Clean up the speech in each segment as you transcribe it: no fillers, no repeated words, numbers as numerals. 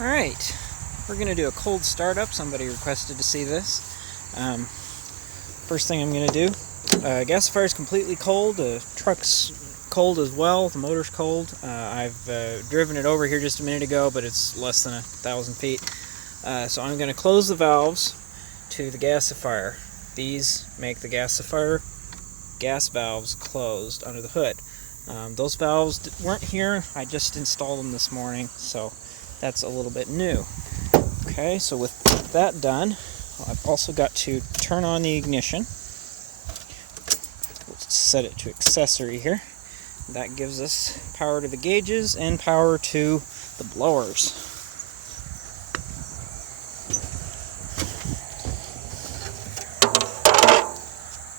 Alright, we're going to do a cold startup. Somebody requested to see this. First thing I'm going to do, gasifier is completely cold, the truck's cold as well, the motor's cold. I've driven it over here just a minute ago, but it's less than 1,000 feet. So I'm going to close the valves to the gasifier. These make the gasifier gas valves closed under the hood. Those valves weren't here, I just installed them this morning, so that's a little bit new. Okay, so with that done, I've also got to turn on the ignition. Let's set it to accessory here. That gives us power to the gauges and power to the blowers.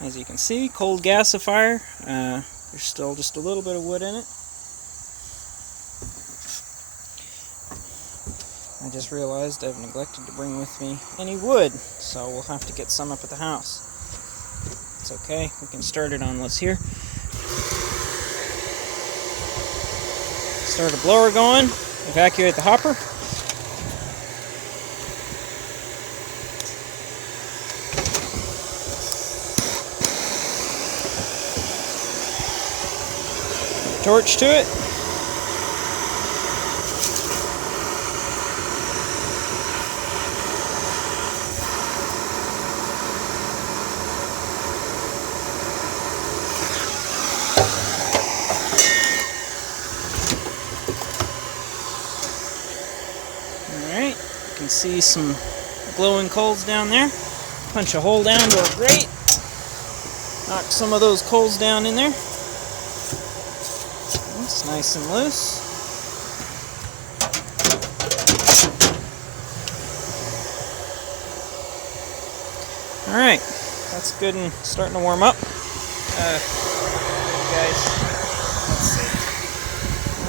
As you can see, cold gasifier. There's still just a little bit of wood in it. I just realized I've neglected to bring with me any wood, so we'll have to get some up at the house. It's okay, we can start it on what's here. Start a blower going, evacuate the hopper. Torch to it. Alright, you can see some glowing coals down there. Punch a hole down to a grate. Knock some of those coals down in there. It's nice and loose. Alright, that's good and starting to warm up. Guys, let's see.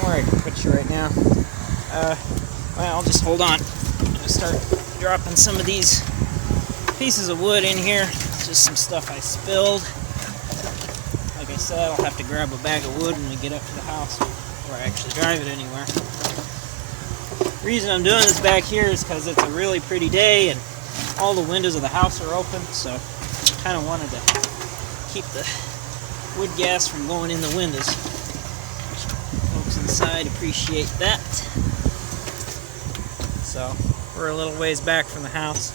Where I can put you right now. Well, I'll just hold on. I'm going to start dropping some of these pieces of wood in here. It's just some stuff I spilled. Like I said, I'll have to grab a bag of wood when we get up to the house before I actually drive it anywhere. The reason I'm doing this back here is because it's a really pretty day and all the windows of the house are open, so I kind of wanted to keep the wood gas from going in the windows. Folks inside appreciate that. So we're a little ways back from the house.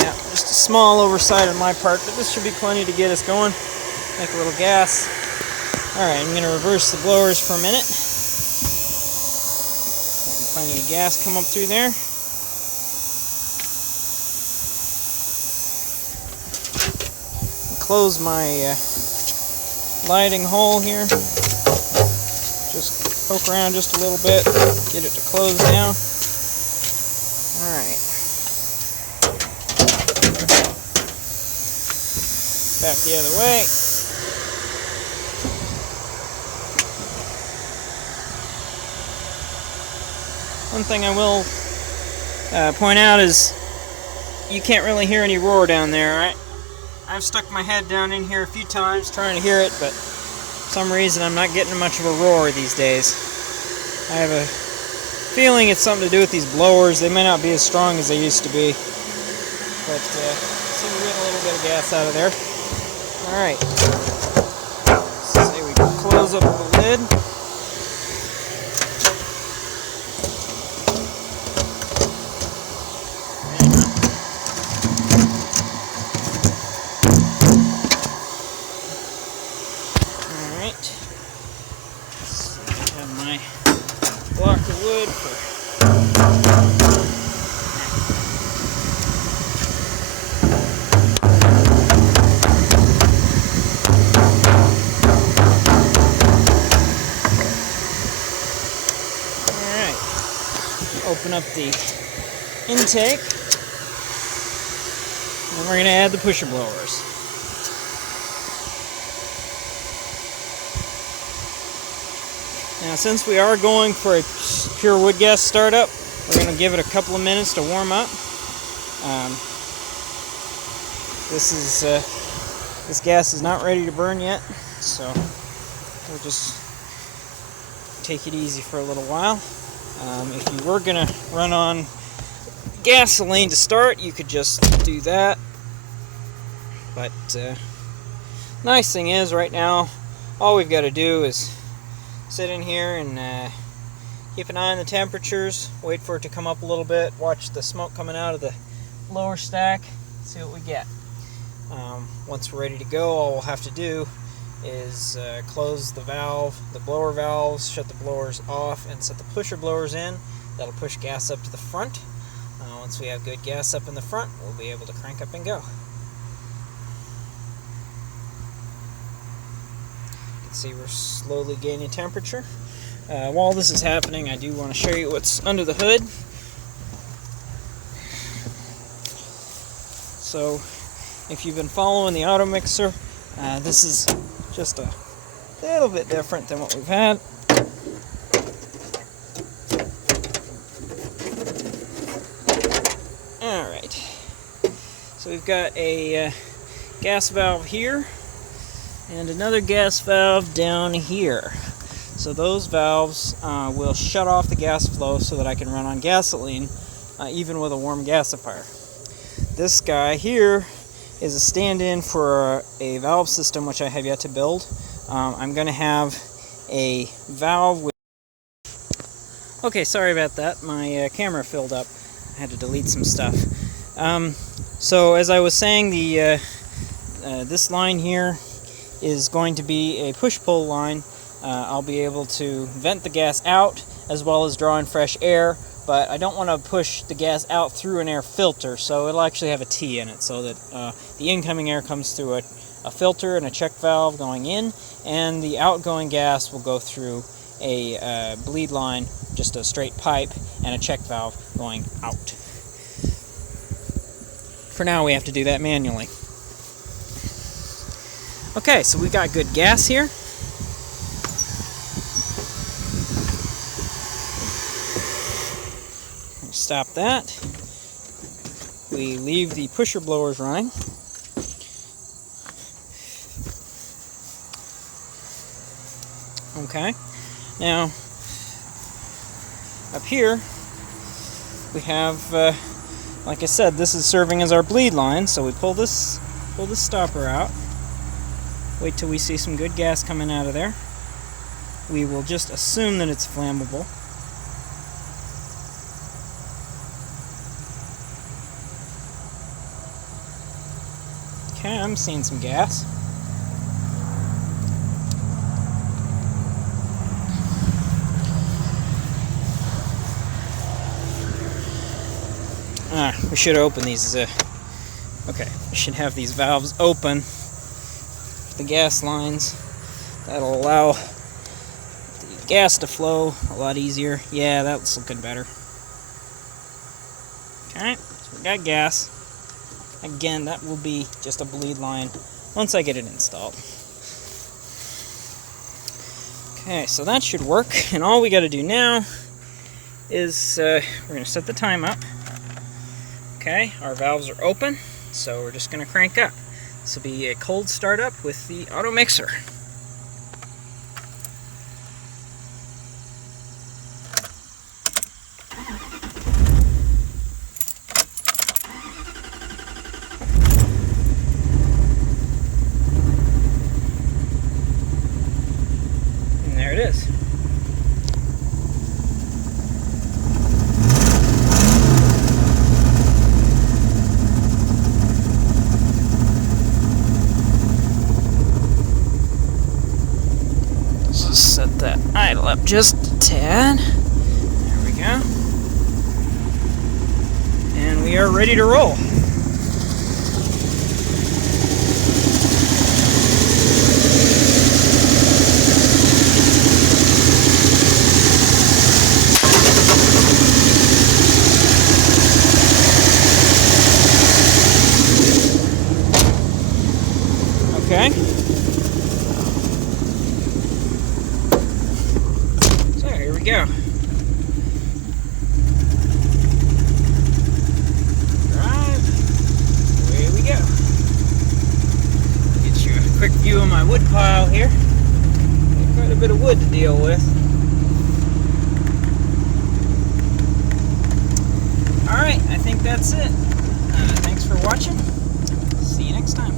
Yeah, just a small oversight on my part, but this should be plenty to get us going. Make a little gas. Alright, I'm going to reverse the blowers for a minute. Plenty of gas come up through there. Close my lighting hole here. Just poke around just a little bit, get it to close down. Alright. Back the other way. One thing I will point out is you can't really hear any roar down there, right? I've stuck my head down in here a few times trying to hear it, but for some reason I'm not getting much of a roar these days. I have a feeling it's something to do with these blowers. They may not be as strong as they used to be, but seem to get a little bit of gas out of there. Alright, so say we close up the lid. Block of wood for alright. Open up the intake and we're going to add the pusher blowers. Now, since we are going for a pure wood gas startup, we're going to give it a couple of minutes to warm up. This gas is not ready to burn yet, so we'll just take it easy for a little while. If you were going to run on gasoline to start, you could just do that. But nice thing is, right now, all we've got to do is sit in here and keep an eye on the temperatures, wait for it to come up a little bit, watch the smoke coming out of the lower stack, see what we get. Once we're ready to go, all we'll have to do is close the valve, the blower valves, shut the blowers off, and set the pusher blowers in. That'll push gas up to the front. Once we have good gas up in the front, we'll be able to crank up and go. You can see we're slowly gaining temperature. While this is happening, I do want to show you what's under the hood. So, if you've been following the Automixer, this is just a little bit different than what we've had. Alright, so we've got a gas valve here and another gas valve down here. So those valves will shut off the gas flow so that I can run on gasoline even with a warm gasifier. This guy here is a stand-in for a valve system which I have yet to build. I'm going to have a valve with... Okay, sorry about that. My camera filled up. I had to delete some stuff. So as I was saying, this line here is going to be a push-pull line. I'll be able to vent the gas out as well as draw in fresh air, but I don't want to push the gas out through an air filter, so it'll actually have a T in it so that the incoming air comes through a filter and a check valve going in, and the outgoing gas will go through a bleed line, just a straight pipe, and a check valve going out. For now, we have to do that manually. Okay, so we've got good gas here. Stop that. We leave the pusher blowers running. Okay. Now, up here, we have, like I said, this is serving as our bleed line. So we pull this stopper out. Wait till we see some good gas coming out of there. We will just assume that it's flammable. Okay, I'm seeing some gas. We should open these. Okay, we should have these valves open for the gas lines. That'll allow the gas to flow a lot easier. Yeah, that's looking better. Okay, so we got gas. Again, that will be just a bleed line once I get it installed. Okay, so that should work, and all we got to do now is we're going to set the time up. Okay, our valves are open, so we're just going to crank up. This will be a cold startup with the Automixer. There it is. Just set that idle up just a tad. There we go. And we are ready to roll. Okay. So here we go. Drive. Away we go. Get you a quick view of my wood pile here. Quite a bit of wood to deal with. Alright, I think that's it. Thanks for watching. See you next time.